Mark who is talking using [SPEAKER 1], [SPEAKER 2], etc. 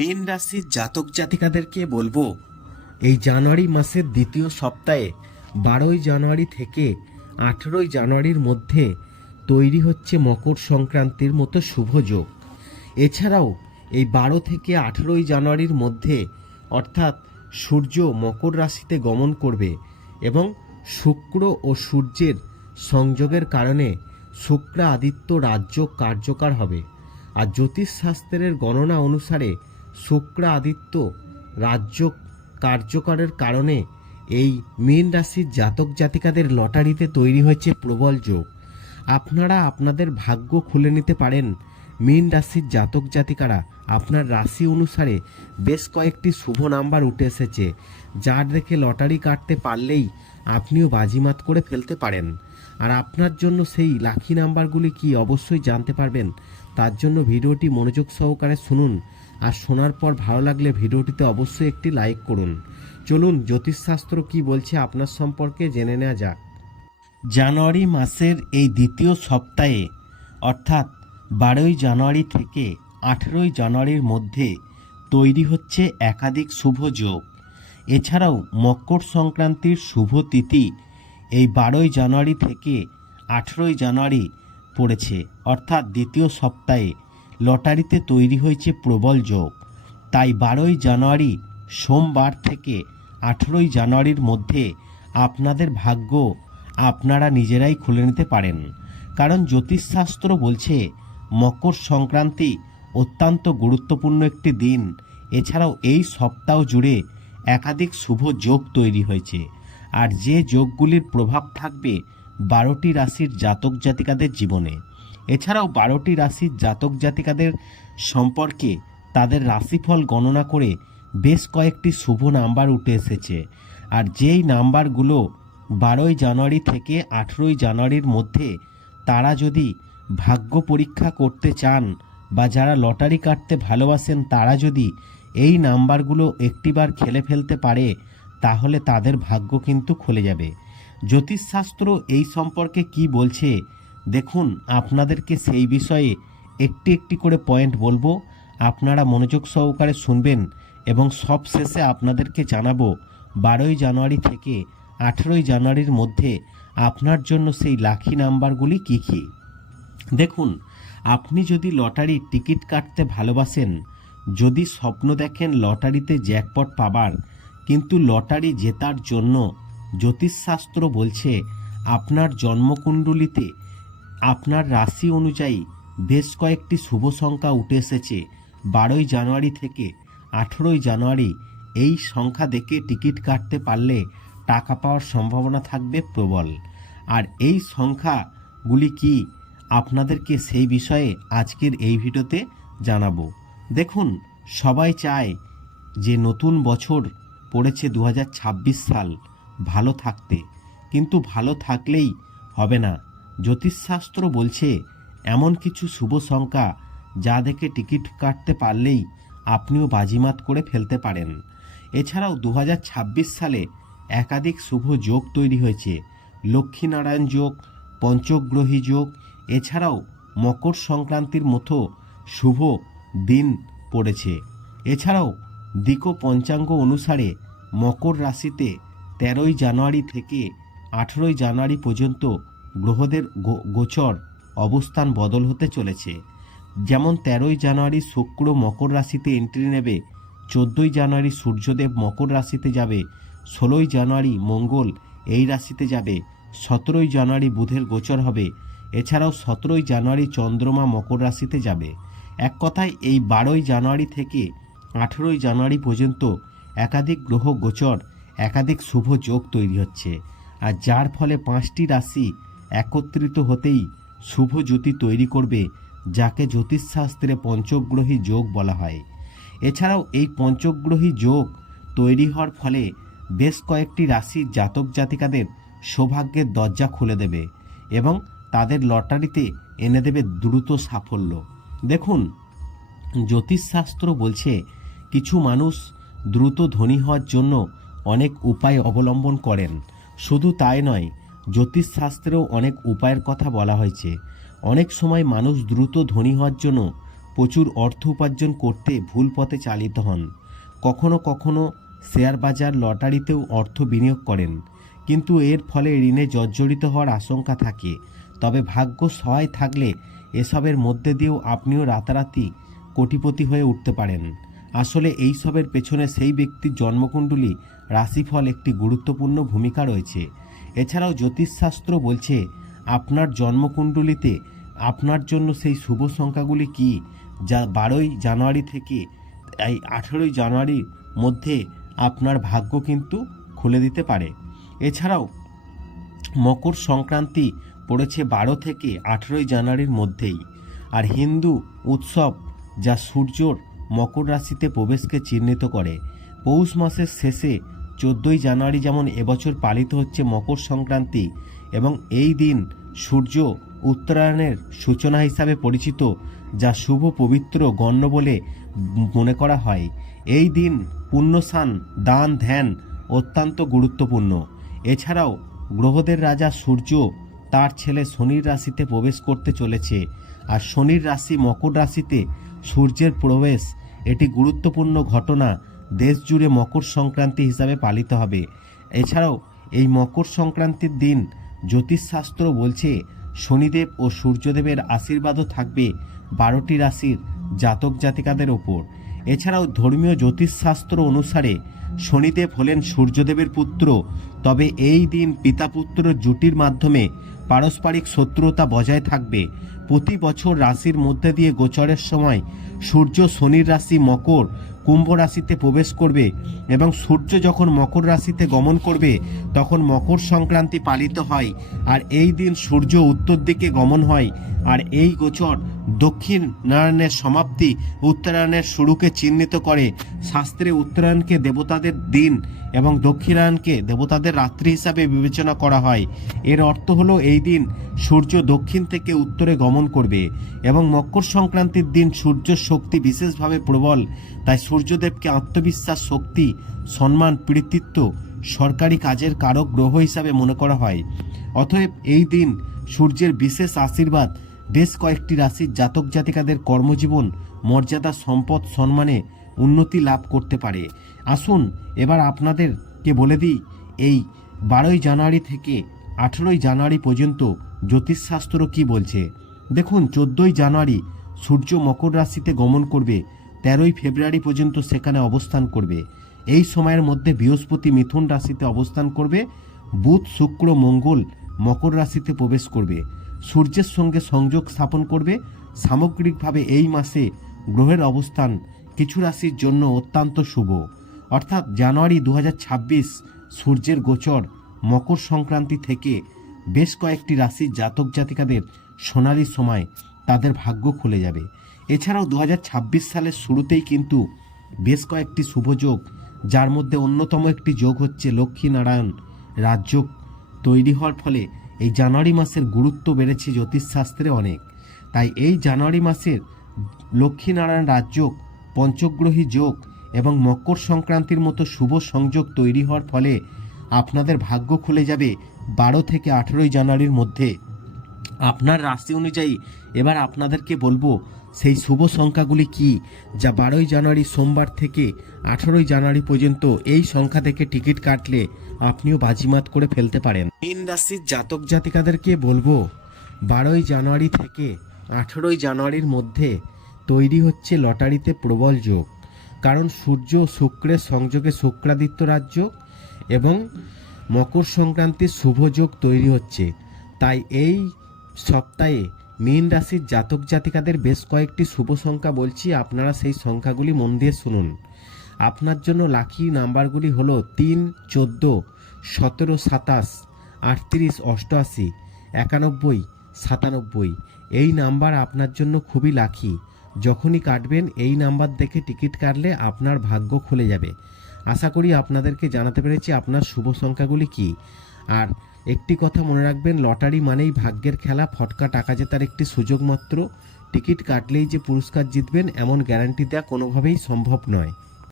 [SPEAKER 1] মীন রাশির জাতক জাতিকাদেরকে বলব, এই জানুয়ারি মাসের দ্বিতীয় সপ্তাহে বারোই জানুয়ারি থেকে আঠেরোই জানুয়ারির মধ্যে তৈরি হচ্ছে মকর সংক্রান্তির মতো শুভ যোগ। এছাড়াও এই বারো থেকে আঠেরোই জানুয়ারির মধ্যে অর্থাৎ সূর্য মকর রাশিতে গমন করবে এবং শুক্র ও সূর্যের সংযোগের কারণে শুক্র আদিত্য রাজ্য কার্যকর হবে। আর জ্যোতিষশাস্ত্রের গণনা অনুসারে শুক্র আদিত্য রাজ্য কার্যকরের কারণে এই মীন রাশির জাতক জাতিকাদের লটারিতে তৈরি হয়েছে প্রবল যোগ। আপনারা আপনাদের ভাগ্য খুলে নিতে পারেন। মীন রাশির জাতক জাতিকারা আপনার রাশি অনুসারে বেশ কয়েকটি শুভ নাম্বার উঠে এসেছে, যার দেখে লটারি কাটতে পারলেই আপনিও বাজিমাত করে ফেলতে পারেন। আর আপনার জন্য সেই লাখি নাম্বারগুলি কি অবশ্যই জানতে পারবেন, তার জন্য ভিডিওটি মনোযোগ সহকারে শুনুন। আর শোনার পর ভালো লাগলে ভিডিওটিতে অবশ্যই একটি লাইক করুন। চলুন, জ্যোতিষশাস্ত্র কি বলছে আপনার সম্পর্কে জেনে নেওয়া যাক। জানুয়ারি মাসের এই দ্বিতীয় সপ্তাহে, অর্থাৎ বারোই জানুয়ারি থেকে আঠেরোই জানুয়ারির মধ্যে তৈরি হচ্ছে একাধিক শুভ যোগ। এছাড়াও মকর সংক্রান্তির শুভ তিথি এই বারোই জানুয়ারি থেকে আঠেরোই জানুয়ারি পড়েছে। অর্থাৎ দ্বিতীয় সপ্তাহে লটারিতে তৈরি হয়েছে প্রবল যোগ। তাই বারোই জানুয়ারি সোমবার থেকে আঠেরোই জানুয়ারির মধ্যে আপনাদের ভাগ্য আপনারা নিজেরাই খুলে নিতে পারেন। কারণ জ্যোতিষশাস্ত্র বলছে, মকর সংক্রান্তি অত্যন্ত গুরুত্বপূর্ণ একটি দিন। এছাড়াও এই সপ্তাহ জুড়ে একাধিক শুভ যোগ তৈরি হয়েছে। আর যে যোগগুলির প্রভাব থাকবে বারোটি রাশির জাতক জাতিকাদের জীবনে। এছাড়াও বারোটি রাশির জাতক জাতিকাদের সম্পর্কে তাদের রাশিফল গণনা করে বেশ কয়েকটি শুভ নাম্বার উঠে এসেছে। আর যেই নাম্বারগুলো বারোই জানুয়ারি থেকে আঠেরোই জানুয়ারির মধ্যে তারা যদি ভাগ্য পরীক্ষা করতে চান বা যারা লটারি কাটতে ভালোবাসেন, তারা যদি এই নাম্বারগুলো একটিবার খেলে ফেলতে পারে, তাহলে তাদের ভাগ্য কিন্তু খুলে যাবে। জ্যোতিষশাস্ত্র এই সম্পর্কে কি বলছে দেখুন, আপনাদেরকে সেই বিষয়ে একটি একটি করে পয়েন্ট বলব। আপনারা মনোযোগ সহকারে শুনবেন এবং সব শেষে আপনাদেরকে জানাব, বারোই জানুয়ারি থেকে আঠেরোই জানুয়ারির মধ্যে আপনার জন্য সেই লাখি নাম্বারগুলি কী কী? দেখুন, আপনি যদি লটারির টিকিট কাটতে ভালোবাসেন, যদি স্বপ্ন দেখেন লটারিতে জ্যাকপট পাবার, কিন্তু লটারি জেতার জন্য জ্যোতিষশাস্ত্র বলছে, আপনার জন্মকুণ্ডলিতে আপনার রাশি অনুযায়ী বেশ কয়েকটি শুভ সংখ্যা উঠে এসেছে। বারোই জানুয়ারি থেকে আঠেরোই জানুয়ারি এই সংখ্যা দেখে টিকিট কাটতে পারলে টাকা পাওয়ার সম্ভাবনা থাকবে প্রবল। আর এই সংখ্যাগুলি কি আপনাদেরকে সেই বিষয়ে আজকের এই ভিডিওতে জানাব। দেখুন, সবাই চায় যে নতুন বছর পড়েছে দু হাজার ছাব্বিশ সাল, ভালো থাকতে। কিন্তু ভালো থাকলেই হবে না। জ্যোতিষশাস্ত্র বলছে, এমন কিছু শুভ সংখ্যা যা দেখে টিকিট কাটতে পারলেই আপনিও বাজিমাত করে ফেলতে পারেন। এছাড়াও দু হাজার ছাব্বিশ সালে একাধিক শুভ যোগ তৈরি হয়েছে। লক্ষ্মীনারায়ণ যোগ, পঞ্চগ্রহী যোগ, এছাড়াও মকর সংক্রান্তির মতো শুভ দিন পড়েছে। এছাড়াও দিক পঞ্চাঙ্গ অনুসারে মকর রাশিতে তেরোই জানুয়ারি থেকে আঠেরোই জানুয়ারি পর্যন্ত গ্রহদের গোচর অবস্থান বদল হতে চলেছে। যেমন তেরোই জানুয়ারি শুক্র মকর রাশিতে এন্ট্রি নেবে, চোদ্দোই জানুয়ারি সূর্যদেব মকর রাশিতে যাবে, ষোলোই জানুয়ারি মঙ্গল এই রাশিতে যাবে, সতেরোই জানুয়ারি বুধের গোচর হবে। এছাড়াও সতেরোই জানুয়ারি চন্দ্রমা মকর রাশিতে যাবে। এক কথায় এই বারোই জানুয়ারি থেকে আঠেরোই জানুয়ারি পর্যন্ত একাধিক গ্রহ গোচর, একাধিক শুভ যোগ তৈরি হচ্ছে। আর যার ফলে পাঁচটি রাশি একত্রিত হতেই শুভ জ্যোতি তৈরি করবে, যাকে জ্যোতিষশাস্ত্রে পঞ্চগ্রহী যোগ বলা হয়। এছাড়াও এই পঞ্চগ্রহী যোগ তৈরি হওয়ার ফলে বেশ কয়েকটি রাশির জাতক জাতিকাদের সৌভাগ্যের দরজা খুলে দেবে এবং তাদের লটারিতে এনে দেবে দ্রুত সাফল্য। দেখুন, জ্যোতিষশাস্ত্র বলছে, কিছু মানুষ দ্রুত ধনী হওয়ার জন্য অনেক উপায় অবলম্বন করেন। শুধু তাই নয় জ্যোতিষশাস্ত্রেও অনেক উপায়ের কথা বলা হয়েছে। অনেক সময় মানুষ দ্রুত ধনী হওয়ার জন্য প্রচুর অর্থ উপার্জন করতে ভুল পথে চালিত হন। কখনো কখনো শেয়ার বাজার, লটারিতেও অর্থ বিনিয়োগ করেন। কিন্তু এর ফলে ঋণে জর্জরিত হওয়ার আশঙ্কা থাকে। তবে ভাগ্য সহায় থাকলে এসবের মধ্যে দিয়েও আপনিও রাতারাতি কোটিপতি হয়ে উঠতে পারেন। আসলে এই সবের পেছনে সেই ব্যক্তির জন্মকুণ্ডলী রাশিফল একটি গুরুত্বপূর্ণ ভূমিকা রয়েছে। এছাড়াও জ্যোতিষশাস্ত্র বলছে, আপনার জন্মকুণ্ডলিতে আপনার জন্য সেই শুভ সংখ্যাগুলি কি? যা বারোই জানুয়ারি থেকে এই আঠেরোই জানুয়ারির মধ্যে আপনার ভাগ্য কিন্তু খুলে দিতে পারে। এছাড়াও মকর সংক্রান্তি পড়েছে বারো থেকে আঠেরোই জানুয়ারির মধ্যেই। আর হিন্দু উৎসব যা সূর্যর মকর রাশিতে প্রবেশকে চিহ্নিত করে, পৌষ মাসের শেষে চোদ্দোই জানুয়ারি যেমন এবছর পালিত হচ্ছে মকর সংক্রান্তি এবং এই দিন সূর্য উত্তরায়ণের সূচনা হিসাবে পরিচিত, যা শুভ, পবিত্র গণ্য বলে মনে করা হয়। এই দিন পুণ্যস্নান দান, ধ্যান অত্যন্ত গুরুত্বপূর্ণ। এছাড়াও গ্রহদের রাজা সূর্য তার ছেলে শনির রাশিতে প্রবেশ করতে চলেছে আর শনির রাশি মকর রাশিতে সূর্যের প্রবেশ, এটি গুরুত্বপূর্ণ ঘটনা দেশ জুড়ে মকর সংক্রান্তি হিসাবে পালিত হবে। এছাড়াও, এই মকর সংক্রান্তির দিন জ্যোতিষশাস্ত্র বলছে, শনিদেব ও সূর্যদেবের আশীর্বাদও থাকবে বারোটি রাশির জাতক জাতিকাদের ওপর। এছাড়াও, ধর্মীয় জ্যোতিষশাস্ত্র অনুসারে শনিদেব হলেন সূর্যদেবের পুত্র। তবে এই দিন পিতা পুত্র জুটির মাধ্যমে পারস্পরিক শত্রুতা বজায় থাকবে। প্রতি বছর রাশির মধ্যে দিয়ে গোচরের সময় সূর্য শনির রাশি মকর কুম্ভ রাশিতে প্রবেশ করবে এবং সূর্য যখন মকর রাশিতে গমন করবে, তখন মকর সংক্রান্তি পালিত হয়। আর এই দিন সূর্য উত্তর দিকে গমন হয়। আর এই গোচর দক্ষিণ নারায়ণের সমাপ্তি উত্তরায়ণের শুরুকে চিহ্নিত করে শাস্ত্রে উত্তরায়ণকে দেবতাদের দিন এবং দক্ষিণায়ণকে দেবতাদের রাত্রি হিসাবে বিবেচনা করা হয়। এর অর্থ হলো এই দিন সূর্য দক্ষিণ থেকে উত্তরে গমন করবে এবং মকর সংক্রান্তির দিন সূর্যের শক্তি বিশেষভাবে প্রবল, তাই সূর্যদেবকে আত্মবিশ্বাস, শক্তি, সম্মান, কৃতিত্ব সরকারি কাজের কারক গ্রহ হিসাবে মনে করা হয়। অতএব এই দিন সূর্যের বিশেষ আশীর্বাদ বেশ কয়েকটি রাশির জাতক জাতিকাদের কর্মজীবন, মর্যাদা, সম্পদ, সম্মানে উন্নতি লাভ করতে পারে। আসুন, এবার আপনাদেরকে বলে দিই, এই বারোই জানুয়ারি থেকে আঠেরোই জানুয়ারি পর্যন্ত জ্যোতিষশাস্ত্র কি বলছে? দেখুন, চোদ্দোই জানুয়ারি সূর্য মকর রাশিতে গমন করবে, তেরোই ফেব্রুয়ারি পর্যন্ত সেখানে অবস্থান করবে। এই সময়ের মধ্যে বৃহস্পতি মিথুন রাশিতে অবস্থান করবে, বুধ, শুক্র, মঙ্গল মকর রাশিতে প্রবেশ করবে। সূর্যের সঙ্গে সংযোগ স্থাপন করবে। সামগ্রিকভাবে এই মাসে গ্রহের অবস্থান কিছু রাশির জন্য অত্যন্ত শুভ। অর্থাৎ জানুয়ারি দু হাজার ছাব্বিশ সূর্যের গোচর মকর সংক্রান্তি থেকে বেশ কয়েকটি রাশির জাতক জাতিকাদের সোনালি সময় তাদের ভাগ্য খুলে যাবে। এছাড়াও দু হাজার ছাব্বিশ সালের শুরুতেই কিন্তু বেশ কয়েকটি শুভযোগ যার মধ্যে অন্যতম একটি যোগ হচ্ছে লক্ষ্মীনারায়ণ রাজযোগ তৈরি হওয়ার ফলে এই জানুয়ারি মাসের গুরুত্ব বেড়েছে জ্যোতিষশাস্ত্রে অনেক। তাই এই জানুয়ারি মাসের লক্ষ্মীনারায়ণ রাজযোগ, পঞ্চগ্রহী যোগ এবং মকর সংক্রান্তির মতো শুভ সংযোগ তৈরি হওয়ার ফলে আপনাদের ভাগ্য খুলে যাবে বারো থেকে আঠেরোই জানুয়ারির মধ্যে। আপনার রাশি অনুযায়ী এবার আপনাদেরকে বলব, সেই শুভ সংখ্যাগুলি কি যা বারোই জানুয়ারি সোমবার থেকে আঠেরোই জানুয়ারি পর্যন্ত এই সংখ্যা থেকে টিকিট কাটলে আপনিও বাজিমাত করে ফেলতে পারেন। রাশির জাতক জাতিকাদেরকে বলব, বারোই জানুয়ারি থেকে আঠেরোই জানুয়ারির মধ্যে তৈরি হচ্ছে লটারিতে প্রবল যোগ। কারণ সূর্য শুক্রের সংযোগে শুক্রাদিত্য রাজ্য এবং মকর সংক্রান্তির শুভ যোগ তৈরি হচ্ছে। তাই এই সপ্তাহে মীন রাশির জাতক জাতিকাদের বেশ কয়েকটি শুভ সংখ্যা বলছি, আপনারা সেই সংখ্যাগুলি মন দিয়ে শুনুন। আপনার জন্য লাকি নাম্বারগুলি হলো তিন, চোদ্দ, সতেরো, সাতাশ, আটত্রিশ, অষ্টআশি, একানব্বই, সাতানব্বই। এই নাম্বার আপনার জন্য খুবই লাকি যখনই কাটবেন, এই নাম্বার দেখে টিকিট কাটলে আপনার ভাগ্য খুলে যাবে। আশা করি আপনাদেরকে জানাতে পেরেছি আপনার শুভ সংখ্যাগুলি কি। আর একটি কথা মনে রাখবেন, লটারি মানেই ভাগ্যের খেলা, ফটকা, টাকা জেতার একটি সুযোগ মাত্র। টিকিট কাটলেই যে পুরস্কার জিতবেন, এমন গ্যারান্টি দেওয়া কোনোভাবেই সম্ভব নয়।